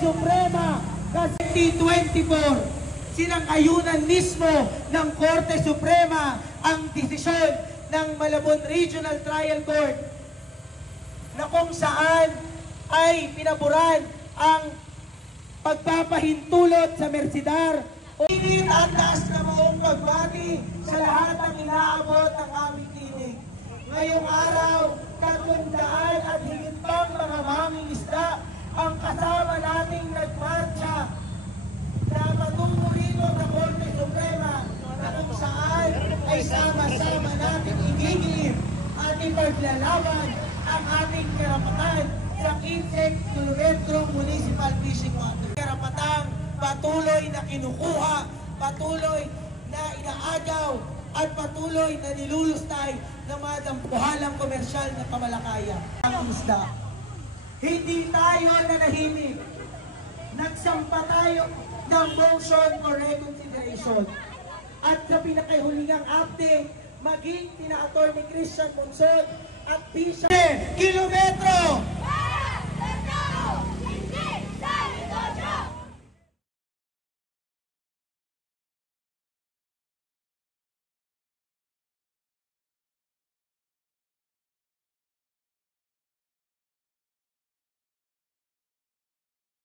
Suprema kasi 2024 sinang-ayunan mismo ng Korte Suprema ang desisyon ng Malabon Regional Trial Court na kung saan ay pinaburan ang pagpapahintulot sa Mercedar. Init at taas na buong pagbati sa lahat ng inaabot ng aming tinig. Ngayong araw, 300 at higit pang mga mangingisda ang kasama nating nagmarcha na patungo rito sa Korte Suprema na kung saan ay sama-sama natin igigilid at ipaglalaban ang ating karapatan sa 15 kilometrong municipal fishing water. Karapatang patuloy na kinukuha, patuloy na inaagaw at patuloy na nilulustay ng mga dampuhalang komersyal na kamalakayan. Ang isda. Hindi tayo nanahimik. Nagsampa tayo ng motion for reconsideration. At sa pinakahulingang update, maging tina-Atty. Christian Monson at Bishop kilometro